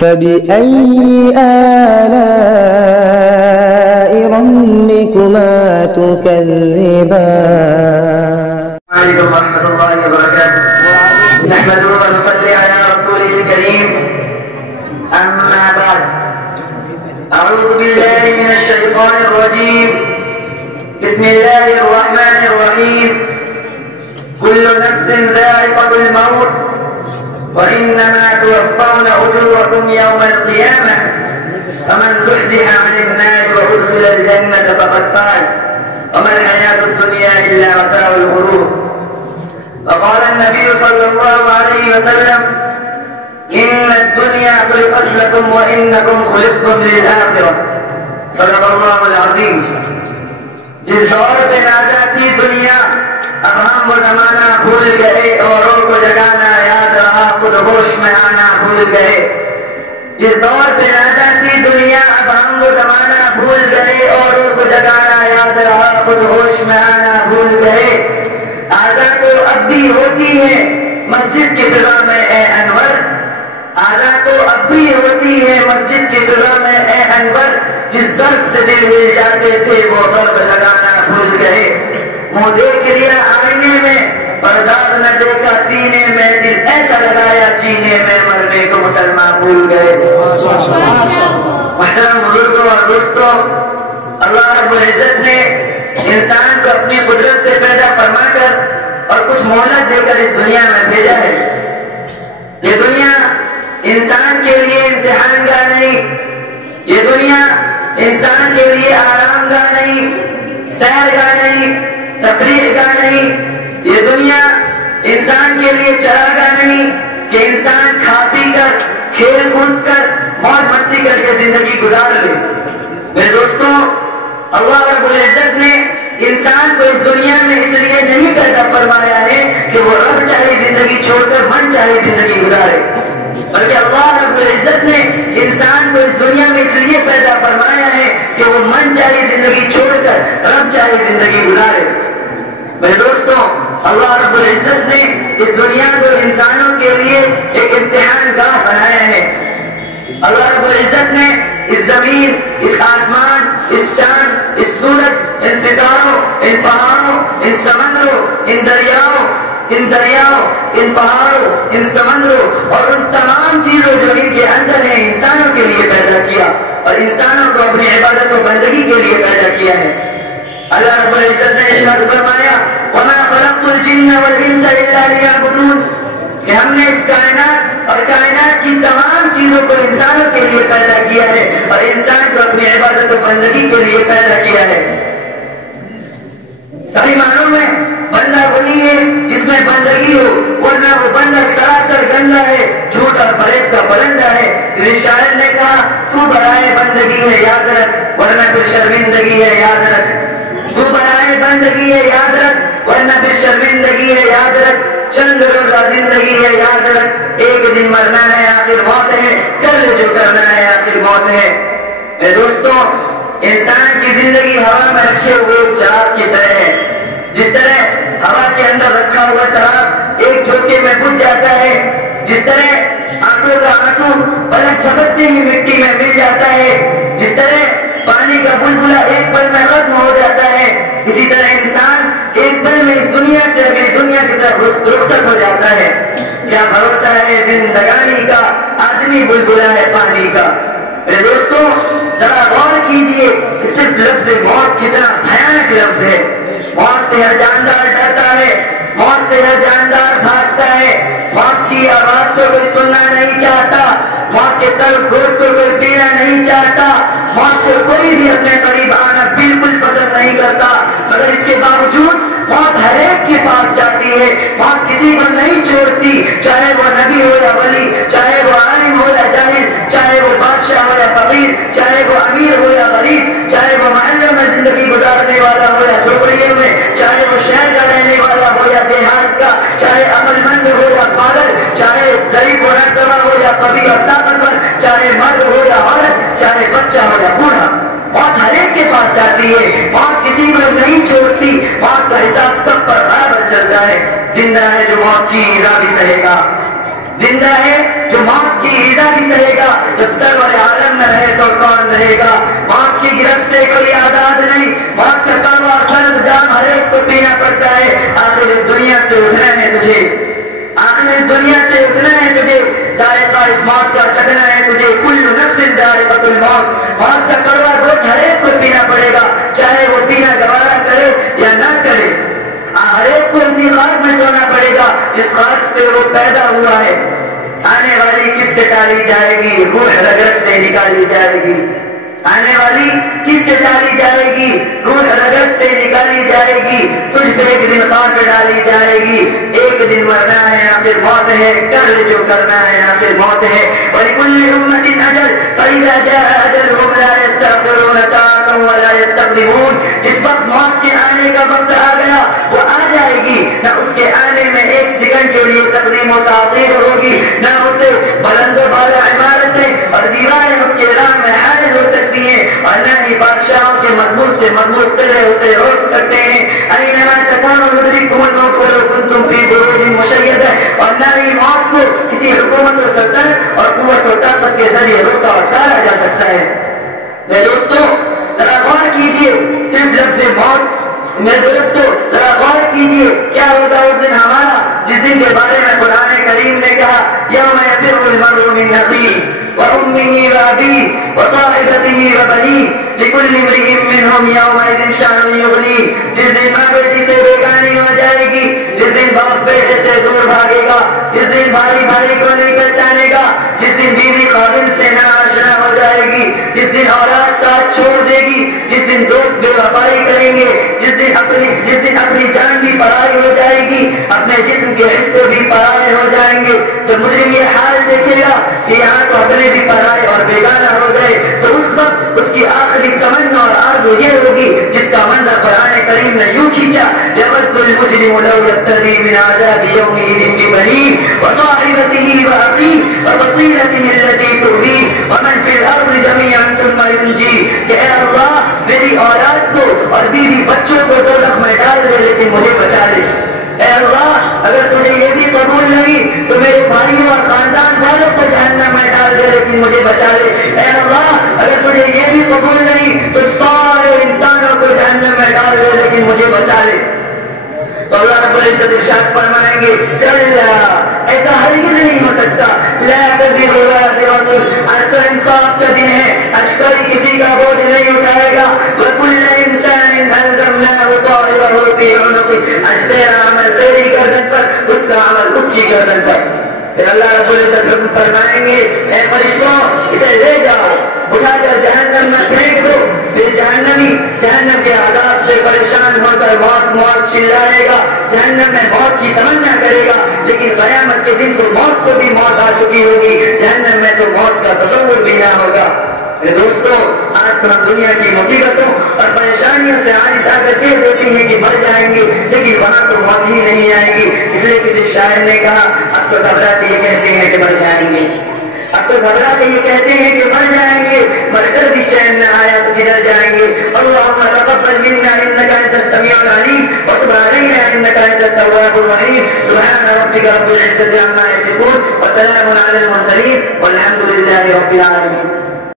فبأي آلاء ربكما تكذبان؟ عليكم ورحمة الله وبركاته. نحمده ونصلي على رسوله الكريم. أما بعد، أعوذ بالله من الشيطان الرجيم. بسم الله الرحمن الرحيم. كل نفس ذائقة الموت وإنما توفون أجوركم يوم القيامة فمن زحزح عن النار وأدخل الجنة فقد فاز وما الحياة الدنيا إلا متاع الغرور. وقال النبي صلى الله عليه وسلم: إن الدنيا خلقت لكم وإنكم خلقتم للآخرة. صدق الله العظيم. جس دور پہ نازا تھی دنیا، اب ہم وہ زمانہ بھول گئے، اوروں کو جگانا یاد رہا، خود ہوش میں آنا بھول گئے. جس دور پہ نازا تھی دنیا، اب ہم وہ زمانہ بھول گئے، اوروں کو جگانا یاد رہا، خود ہوش میں آنا بھول گئے. آزا تو اب بھی ہوتی ہے مسجد کی فضا میں اے انور، آزا تو اب بھی ہوتی ہے مسجد کی فضا میں اے انور. جس ضرب سے دل ہل جاتے تھے وہ ضرب لگانا بھول گئے. منہ دیکھ لیا آئینے میں اور داغ نہ دیکھا سینے میں، دل ایسا لگایا چینے میں، مرنے کو مسلمان بھول گئے. محترم بزرگوں اور دوستوں، اللہ رب العزت نے انسان کو اپنی قدرت سے پیدا فرما کر اور کچھ مہلت دے کر اس دنیا میں بھیجا ہے. یہ دنیا انسان کے لیے امتحان گاہ نہیں، یہ دنیا انسان کے لیے آرام گاہ نہیں، سیر گاہ نہیں، تفریح گاہ نہیں. یہ دنیا انسان کے لیے چراگاہ نہیں کہ انسان کھا پی کر، کھیل کود کر، موج مستی کر کے زندگی گزار لے. میرے دوستوں، اللہ رب العزت نے انسان کو اس دنیا میں اس لیے نہیں پیدا فرمایا ہے کہ وہ رب چاہے زندگی چھوڑ کر من چاہے زندگی گزارے، بلکہ اللہ رب العزت نے انسان کو اس دنیا میں اس لیے پیدا فرمایا ہے کہ وہ من چاہے زندگی چھوڑ کر رب چاہے زندگی گزارے. میرے دوستوں، اللہ رب العزت نے اس دنیا کو انسانوں کے لیے ایک امتحان گاہ بنایا ہے. اللہ رب العزت نے اس زمین، اس آسمان، اس چاند، اس سورج، ان ستاروں، ان پہاڑوں، ان سمندروں، ان دریاؤں، ان پہاڑوں، ان سمندروں اور ان تمام چیزوں جو ان کے اندر ہیں انسانوں کے لیے پیدا کیا اور انسانوں کو اپنی عبادت و بندگی کے لیے پیدا کیا ہے. اللہ رب العزت نے ارشاد فرمایا: وَمَا خَلَقْتُ الْجِنَّ وَالْإِنسَ إِلَّا لِيَعْبُدُونَ، کہ ہم نے اس کائنات اور کائنات کی تمام چیزوں کو انسانوں کے لیے پیدا کیا ہے اور انسان کو اپنی عبادت و بندگی کے لیے پیدا کیا ہے. صحیح معنوں میں بندہ وہی ہے جس میں بندگی ہو، ورنہ وہ بندہ سراسر گندا ہے، جھوٹ اور فریب کا پلندہ ہے. شاعر نے کہا: تو برائے بندگی ہے یاد رکھ، ورنہ پھر شرمندگی ہے یاد رکھ. تو برائے بندگی ہے یاد رکھ، ورنہ پھر شرمندگی ہے یاد رکھ. چند روزہ زندگی ہے یاد رکھ، ایک دن مرنا ہے آخر موت ہے، کر لے جو کرنا ہے آخر موت ہے. میرے دوستوں، انسان کی زندگی ہوا میں رکھے ہوئے چراغ کی طرح ہے. جس طرح ہوا کے اندر رکھا ہوا چراغ ایک جھونکے میں بجھ جاتا ہے، جس طرح آنکھوں کا آنسو پلک جھپکتے ہی مٹی میں مل جاتا ہے، جس طرح پانی کا بلبلا ایک پل میں ختم ہو جاتا ہے، اسی طرح انسان ایک پل میں اس دنیا سے اگلی دنیا کی طرف رخصت ہو جاتا ہے. کیا بھروسہ ہے زندگانی کا، آدمی بلبلا ہے پانی کا. میرے دوستوں، ذرا غور کیجئے کہ صرف لفظ موت کتنا بھیانک لفظ ہے. موت سے ہر جاندار ڈرتا ہے، موت سے ہر جاندار بھاگتا ہے. موت کی آواز کو کوئی سننا نہیں چاہتا، موت کے تلخ گھونٹ کو کوئی پینا نہیں چاہتا، موت کو کوئی بھی اپنے قریب آنا بالکل پسند نہیں کرتا. مگر اس کے باوجود موت ہر ایک کے پاس جاتی ہے. موت کسی کو نہیں چھوڑتی، چاہے وہ نبی ہو یا ولی، چاہے وہ عالم ہو یا جاہل، چاہے وہ بادشاہ ہو یا فقیر، چاہے وہ امیر ہو یا غریب، چاہے وہ محلے میں زندگی گزارنے والا ہو یا جھوپڑیوں میں، چاہے وہ شہر کا رہنے والا ہو یا دیہات کا، چاہے عقل مند ہو یا پاگل، چاہے ضعیف و ناتواں ہو یا قوی اور طاقتور، چاہے مرد ہو یا عورت، چاہے بچہ ہو یا بوڑھا. موت ہر ایک کے پاس جاتی ہے. موت کسی کو نہیں چھوڑتی. موت کا حساب سب پر برابر چلتا ہے. زندہ ہے جو موت کی ایذا بھی سہے گا، زندہ ہے جو موت کی ایذا بھی سہے گا، جب سرور عالم نہ رہے تو کون رہے گا؟ موت کی گرفت سے کوئی آزاد نہیں، موت کا کڑوا درد جام ہر ایک کو پینا پڑتا ہے۔ آخر اس دنیا سے اٹھنا ہے تجھے، آخر اس دنیا سے اٹھنا ہے تجھے، ذائقہ اس موت کا چکھنا ہے تجھے۔ کل نفس ذائقۃ الموت، موت کا کڑوا گھونٹ ہر ایک کو پینا پڑے گا، چاہے وہ پینا گوارا کرے یا نہ کرے۔ ہر ایک کو اسی خاک میں سونا پڑے گا جس خاک سے وہ پیدا ہوا ہے۔ آنے والی کس سے ٹالی جائے گی؟ روح رگ رگ سے نکالی جائے گی۔ آنے والی کس سے ڈالی جائے گی؟ روح رگت سے نکالی جائے گی۔ تجھ پہ ایک دن خاک ڈالی جائے گی، ایک دن مرنا ہے آخر موت ہے، کر جو کرنا ہے آخر موت ہے۔ وَلِكُلِّ أُمَّةٍ أَجَلٌ فَإِذَا جَاءَ أَجَلُهُمْ لَا يَسْتَأْخِرُونَ سَاعَةً وَلَا يَسْتَقْدِمُونَ۔ جس وقت موت کے آنے کا وقت آ گیا وہ آ جائے گی، نہ اس کے آنے میں ایک سیکنڈ کے لیے تقدیم و تاخیر ہوگی، نہ اسے بلند و بالا عمارتیں اور دیواریں اس کے راہ میں حائل ہو سکتی ہیں، اور نہ ہی بادشاہوں کے مضبوط سے مضبوط قلعے اسے روک سکتے ہیں۔ أَيْنَمَا تَكُونُوا يُدْرِككُمُ الْمَوْتُ وَلَوْ كُنتُمْ فِي بُرُوجٍ مُشَيَّدَةٍ، اور نہ ہی موت کو کسی حکومت و سلطنت اور قوت و طاقت کے ذریعے روکا اور ٹالا جا سکتا ہے۔ میرے دوستو ذرا غور کیجئے، صرف لفظ موت، میرے دوستو ذرا غور کیجئے کیا ہوگا اس دن ہمارا، جس دن کے بارے میں قرآن کریم نے کہا یوم یفر المرء من اخیہ وامہ وابیہ وصاحبتہ وبنیہ لکل امرئ منہم یومئذ شأن یغنیہ۔ جس دن ماں بیٹی سے بیگانی ہو جائے گی، جس دن باپ بیٹے سے دور بھاگے گا، جس دن بھائی بھائی کو نہیں پہچانے گا، جس دن بیوی خاوند سے ناآشنا ہو جائے گی، جس دن اولاد ساتھ چھوڑ دے گی، جس دن دوست بے وفائی کریں گے، جس دن اپنی جان بھی پرائی ہو جائے گی، اپنے جسم کے حصے بھی پرائے ہو جائیں گے۔ جب مجرم یہ حال دیکھے گا کہ یہاں تو اپنے بھی پرائے اور بیگانہ ہو گئے، تو اس وقت اس کی آخری تمنا اور آرزو یہ ہوگی جس کا منظر قرآن کریم نے یوں کھینچا یود المجرم لو یفتدی من عذاب یومئذ ببنیہ وصاحبتہ واخیہ وفصیلتہ التی تؤویہ ومن فی الارض جمیعا ثم ینجیہ۔ کہ اے اللہ میری اولاد کو اور بیوی بچوں کو دوزخ میں ڈال دے لیکن مجھے بچا لے۔ اے اللہ اگر تجھے یہ بھی قبول نہیں تو میرے بھائیوں اور خاندان والوں کو جہنم میں ڈال دے لیکن مجھے بچا لے۔ اے اللہ اگر تجھے یہ بھی قبول نہیں تو سارے انسانوں کو جہنم میں ڈال دے لیکن مجھے بچا لے۔ تو اللہ رب العزت ارشاد فرمائیں گے کلا، ایسا ہرگز نہیں ہو سکتا، لا تزر وازرۃ، آج تو انصاف کا دن ہے، آج کوئی کسی کا بوجھ نہیں اٹھائے گا۔ وکل انسان الزمناه طائره في عنقه، آج تیرا عمل تیری گردن پر، اس کا عمل اس کی گردن پر۔ پھر اللہ رب العزت حکم فرمائیں گے اے فرشتوں اسے لے جاؤ، اٹھا کر جہنم میں پھینک دو۔ پھر جہنمی جہنم کے عذاب سے پریشان ہو کر موت موت چلائے گا، جہنم میں موت کی تمنا کرے گا، لیکن قیامت کے دن تو موت کو بھی موت آ چکی ہوگی، جہنم میں تو موت کا تصور بھی نہ ہوگا۔ میرے دوستو آج تو ہم دنیا کی مصیبتوں اور پریشانیوں سے عاجز آ کر کہہ دیتے ہیں کہ مر جائیں گے، لیکن وہاں تو موت ہی نہیں آئے گی۔ اس لیے کسی شاعر نے کہا اب تو گھبرا کے یہ کہتے ہیں کہ مر جائیں گے، اب تو گھبرا کے یہ کہتے ہیں کہ مر جائیں گے، مر کر بھی چین نہ آیا تو کدھر جائیں گے۔ اللہم تقبل منا انک انت السمیع العلیم وتب علینا انک انت التواب الرحیم۔ سبحان ربک رب العزة عما یصفون وسلام علی المرسلین والحمد للہ رب العالمین۔